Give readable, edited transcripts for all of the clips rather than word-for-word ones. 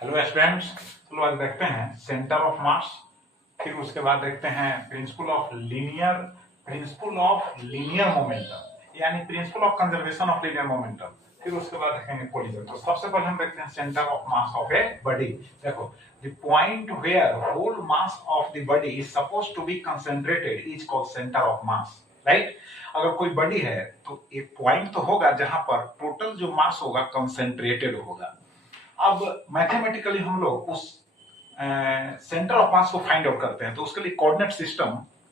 Hello students, चलो आज देखते हैं सेंटर ऑफ मास। फिर उसके बाद देखते हैं प्रिंसिपल ऑफ लीनियर मोमेंटम यानी principle of conservation of linear momentum. फिर उसके बाद देखेंगे कोलिजन। तो सबसे पहले हम देखते हैं centre of mass of a body. देखो, the point where whole mass of the body is supposed to be concentrated is called centre of mass, right. अगर कोई बॉडी है तो एक पॉइंट तो होगा जहां पर टोटल जो मास होगा कंसंट्रेटेड होगा। अब मैथमेटिकली हम लोग उस सेंटर ऑफ मास को फाइंड आउट करते हैं, तो उसके लिए कोऑर्डिनेट सिस्टम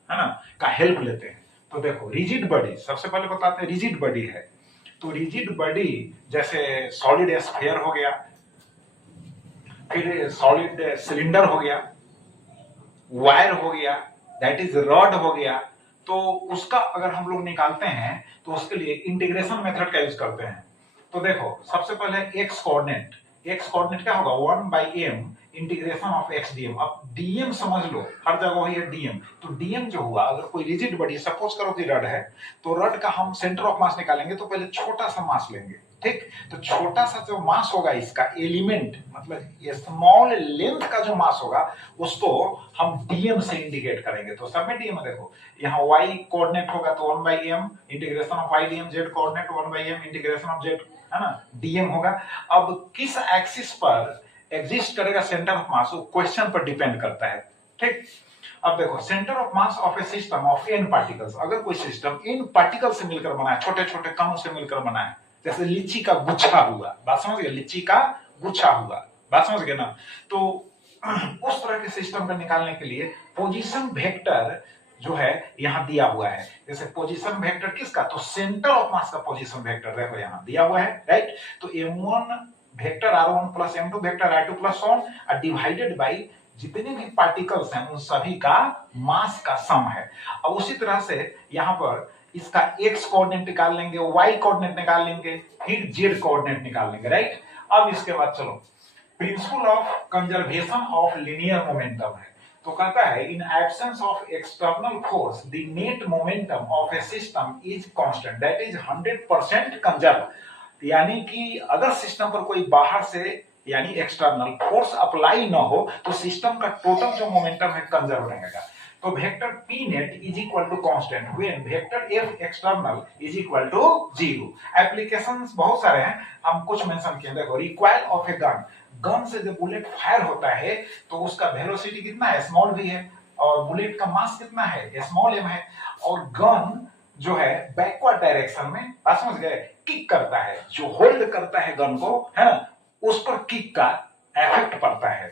है ना का हेल्प लेते हैं। तो देखो, रिजिड बॉडी सबसे पहले बताते हैं। रिजिड बॉडी है तो रिजिड बॉडी जैसे सॉलिड स्फीयर हो गया, फिर सॉलिड सिलेंडर हो गया, वायर हो गया, दैट इज रॉड हो गया। तो उसका अगर हम लोग निकालते हैं तो उसके लिए इंटीग्रेशन मेथड का यूज करते हैं। तो देखो, सबसे पहले एक्स कोऑर्डिनेट क्या होगा, 1/m integration of x DM. अब डीएम समझ लो, हर जगह वही है डीएम। तो डीएम जो हुआ, अगर कोई रिजिड बॉडी सपोज करो कि रड है, तो रड का हम सेंटर ऑफ मास निकालेंगे तो पहले छोटा सा मास लेंगे, ठीक। तो छोटा सा जो मास होगा इसका एलिमेंट मतलब स्मॉल लेंथ का जो मास होगा उसको हम डीएम से इंडिकेट करेंगे। तो सब में डीएम देखो, यहाँ y कोऑर्डिनेट होगा तो 1/m integration of y dm, z coordinate 1/m integration of z, है ना, डीएम होगा। अब किस एक्सिस पर एग्जिस्ट करेगा सेंटर ऑफ मास, वो क्वेश्चन पर डिपेंड करता है, ठीक। अब देखो, centre of mass of A system of n particles, अगर कोई सिस्टम इन पार्टिकल से मिलकर बना है, छोटे छोटे कणों से मिलकर बना है, जैसे लीची का गुच्छा हुआ, बात समझ गए, लीची का गुच्छा हुआ, बात समझ गए ना। तो उस तरह के सिस्टम को निकालने के लिए पोजीशन वेक्टर जो है यहाँ दिया हुआ है। जैसे पोजीशन वेक्टर किसका, तो सेंटर ऑफ मास का पोजीशन वेक्टर देखो यहाँ दिया हुआ है, राइट। तो m1 vector r1 plus m2 vector r2 plus on divided by जितने भी पार्टिकल्स हैं उन सभी का मास का सम है। अब उसी तरह से यहाँ पर इसका x कोऑर्डिनेट निकाल लेंगे, y कोऑर्डिनेट निकाल लेंगे, फिर z कोऑर्डिनेट निकाल लेंगे, राइट। अब इसके बाद चलो, principle of conservation of linear momentum है। तो कहता है, in absence of external force the net momentum of A system is constant, that is 100% conserve. यानी कि अगर सिस्टम पर कोई बाहर से यानी एक्सटर्नल फोर्स अप्लाई ना हो तो सिस्टम का टोटल जो मोमेंटम है कंजर्व रहेगा। तो vector P net is equal to constant when vector F external is equal to 0। Applications बहुत सारे हैं, हम कुछ मेंशन किए। देखो, recoil of a gun, gun से जब बुलेट फायर होता है तो उसका वेलोसिटी कितना है, स्मॉल v है, और बुलेट का मास कितना है, स्मॉल m है। और गन जो है बैकवर्ड डायरेक्शन में, बात समझ गए, किक करता है, जो होल्ड करता है गन को, है ना, उस पर किक का इफेक्ट पड़ता है।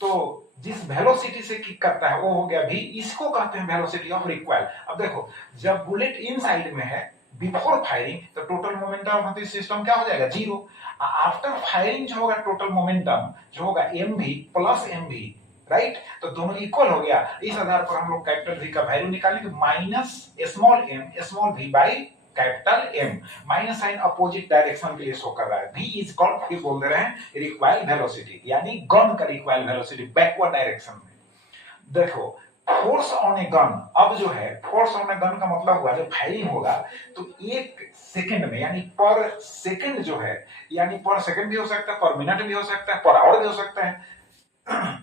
तो जिस वेलोसिटी से किक करता है वो हो गया v, इसको कहते हैं वेलोसिटी ऑफ रिक्वायल। अब देखो, जब बुलेट इन साइड में है बिफोर फायरिंग तो total momentum of the system क्या हो जाएगा, 0। आफ्टर फायरिंग जो होगा टोटल मोमेंटम जो होगा mv प्लस mv, राइट। तो दोनों इक्वल हो गया। इस आधार पर हम लोग कैपिटल v का वैल्यू निकालेंगे, minus small m small v by capital M। Minus sign opposite direction के लिए शो कर रहा है। V इज कॉल्ड, फिर बोल दे रहे हैं, रिक्वायल वेलोसिटी, यानी गन का रिक्वायल वेलोसिटी बैकवर्ड डायरेक्शन में। देखो, फोर्स ऑन ए गन, अब जो है फोर्स ऑन ए गन का मतलब हुआ जब फायरिंग होगा तो 1 सेकंड में, यानी पर सेकंड जो है, यानी पर सेकंड भी हो सकता है, पर मिनट भी हो सकता है, पर आवर भी हो सकता है।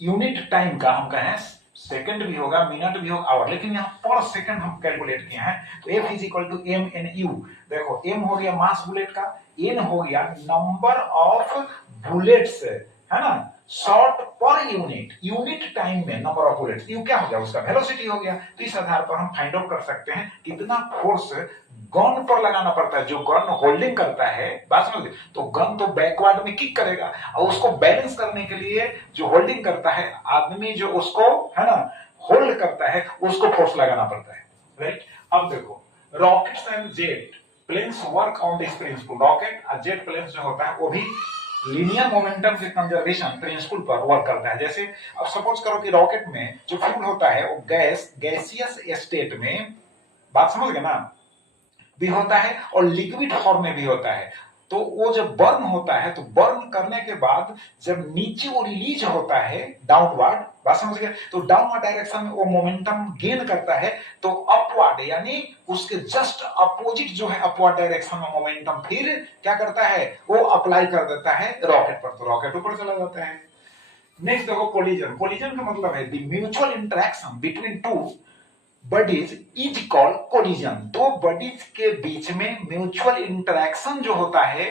यूनिट टाइम का हम कहें सेकंड भी होगा, मिनट भी होगा, आवर, लेकिन यहाँ पर सेकंड हम कैलकुलेट किए हैं। तो F is equal to M N U. देखो, m हो गया मास बुलेट का, n हो गया नंबर ऑफ बुलेट्स, है ना, शॉट पर यूनिट टाइम में नंबर ऑफ बुलेट्स, यू क्या हो गया, उसका वेलोसिटी हो गया। तो इस आधार पर हम फाइंड आउट कर सकते हैं कितना फोर्स गन पर लगाना पड़ता है। जो गन होल्डिंग करता है, बात समझ, तो गन तो बैकवर्ड में किक करेगा, और उसको बैलेंस करने के लिए जो होल्डिंग करता है आदमी, जो उसको, है ना, होल्ड करता है, उसको फोर्स लगाना पड़ता है, राइट। अब देखो, rockets and jet planes work on this principle. Rocket और जेट प्लेन्स जो होता है वो भी लीनियर मोमेंटम के कंजर्वेशन प्रिंसिपल पर वर्क करता है। जैसे अब सपोज करो कि रॉकेट में जो फ्यूल होता है वो गैसियस स्टेट में, बात समझ गए ना, भी होता है और लिक्विड फॉर्म में भी होता है। तो वो जब बर्न होता है तो बर्न करने के बाद जब नीचे वो रिलीज होता है डाउनवर्ड, बात समझ गए, तो डाउनवर्ड डायरेक्शन में वो मोमेंटम गेन करता है, तो अपवर्ड यानी उसके जस्ट अपोजिट जो है अपवर्ड डायरेक्शन में मोमेंटम फिर क्या करता है, वो अप्लाई कर देता है रॉकेट पर, तो रॉकेट ऊपर चला जाता है। नेक्स्ट देखो कोलिजन। कोलिजन का मतलब है the mutual interaction between two bodies is called collision. दो बॉडीज के बीच में म्यूचुअल इंटरेक्शन जो होता है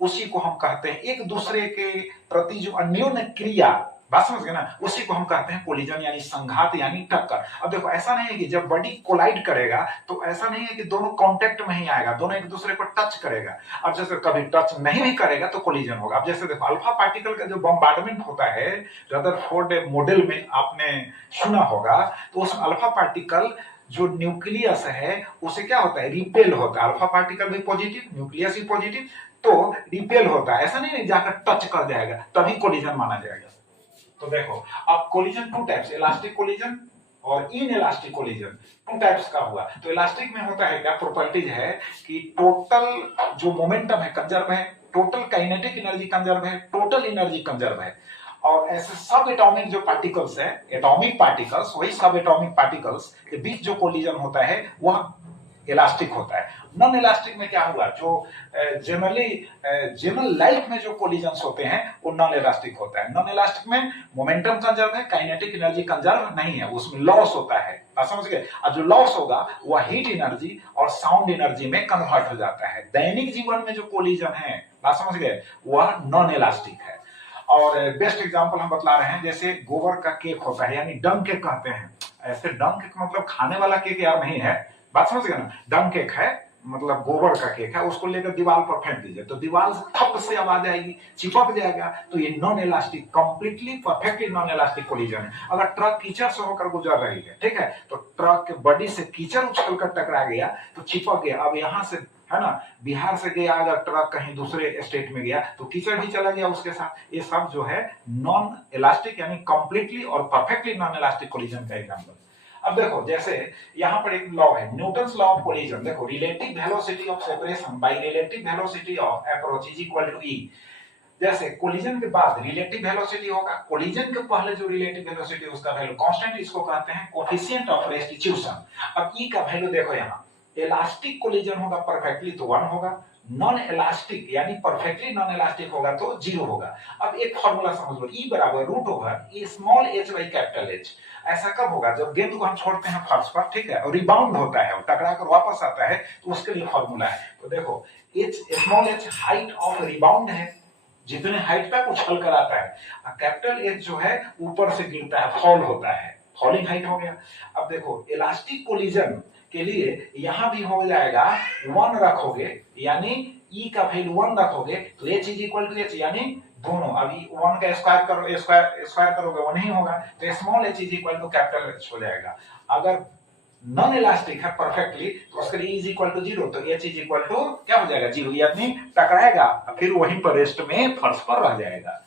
उसी को हम कहते हैं, एक दूसरे के प्रति जो अन्योन्य क्रिया, बात समझ गए ना, उसी को हम कहते हैं कोलिजन यानी संघात यानी टक्कर। अब देखो ऐसा नहीं है कि जब बॉडी कोलाइड करेगा तो ऐसा नहीं है कि दोनों कांटेक्ट में ही आएगा, दोनों एक दूसरे को टच करेगा। अब जैसे कभी टच नहीं भी करेगा तो कोलिजन होगा। अब जैसे देखो अल्फा पार्टिकल का जो बम्बार्डमेंट होता है रदरफोर्ड मॉडल में आपने सुना होगा, तो उस अल्फा पार्टिकल जो न्यूक्लियस है उसे क्या होता है, रिपेल होता है। अल्फा पार्टिकल भी पॉजिटिव, न्यूक्लियस भी पॉजिटिव, तो रिपेल होता है, ऐसा नहीं जाकर टच कर जाएगा तभी कोलिजन माना जाएगा। तो देखो अब collision two types, elastic collision और inelastic collision, two types का हुआ। तो इलास्टिक में होता है क्या, प्रॉपर्टीज है कि टोटल जो मोमेंटम है कंजर्व है, टोटल काइनेटिक एनर्जी कंजर्व है, टोटल एनर्जी कंजर्व है। और ऐसे सब एटॉमिक जो पार्टिकल्स है, एटॉमिक पार्टिकल्स, वही सब एटॉमिक पार्टिकल्स के बीच जो कोलिजन होता है वह इलास्टिक होता है। नॉन इलास्टिक में क्या हुआ, जो जनरल लाइफ में जो कोलिजन्स होते हैं वो नॉन इलास्टिक होता है। नॉन इलास्टिक में मोमेंटम कंजर्व है, काइनेटिक एनर्जी कंजर्व नहीं है, उसमें लॉस होता है, आप समझ गए। और जो लॉस होगा वह हीट एनर्जी और साउंड एनर्जी में कन्वर्ट हो जाता है। दैनिक जीवन में जो कोलिजन है, बात समझ गए, वह नॉन इलास्टिक है। और बेस्ट एग्जांपल हम बतला रहे हैं, जैसे गोबर का केक होता है यानी डंग केक कहते हैं। ऐसे डंग केक मतलब खाने वाला केक यार नहीं है, बात समझ गए ना, डंग केक है मतलब गोबर का केक है, उसको लेकर दीवार पर फेंक दीजिए तो दीवार से थप से आवाज आएगी, चिपक जाएगा, तो ये non elastic, completely perfectly non elastic collision है। अगर ट्रक कीचड़ से होकर गुजर रही है, ठीक है, तो ट्रक के बॉडी से कीचड़ उछलकर टकरा गया तो चिपक गया। अब यहाँ से है ना, बिहार से गया अगर ट्रक कहीं दूसरे स्टेट में गया तो कीचड़ भी चला गया उसके साथ। ये सब जो है नॉन इलास्टिक यानी कंप्लीटली और परफेक्टली नॉन इलास्टिक कोलिजन का एग्जांपल। अब देखो जैसे यहाँ पर एक लॉ है, न्यूटन्स लॉ ऑफ कोलिजन। देखो relative velocity of separation by relative velocity of approach is equal to e. जैसे कोलिजन के बाद रिलेटिव वेलोसिटी होगा, कोलिजन के पहले जो रिलेटिव वेलोसिटी उसका वैल्यू कांस्टेंट, इसको कहते हैं कोएफिशिएंट ऑफ रेस्टिट्यूशन। अब ई का वैल्यू देखो, यहाँ इलास्टिक कोलिजन होगा परफेक्टली तो 1 होगा, नॉन इलास्टिक यानी परफेक्टली नॉन इलास्टिक होगा तो 0 होगा। अब एक फार्मूला समझ लो, E बराबर root over a small h by capital H। ऐसा कब होगा, जब गेंद को हम छोड़ते हैं फर्श पर, ठीक है, और रिबाउंड होता है, टकरा कर वापस आता है, तो उसके लिए फार्मूला है। तो देखो h small h height of rebound है, जितने हाइट तक उछल कर आता है, कैपिटल H जो है ऊपर से गिरता है, फॉल होता है, फॉलिंग हाइट हो गया। अब देखो इलास्टिक कोलिजन के लिए यहां भी हो जाएगा 1 रखोगे यानी E का वैल्यू 1 रखोगे तो H is equal to H यानी दोनों, अभी 1 का स्क्वायर करो, स्क्वायर करोगे वो नहीं होगा, तो small h is equal to capital H हो जाएगा। अगर नॉन इलास्टिक है परफेक्टली तो उसके लिए E इज इक्वल टू 0, तो H इज इक्वल टू क्या हो जाएगा, 0, यानी टकराएगा फिर वहीं पर रेस्ट में फर्श पर रह जाएगा।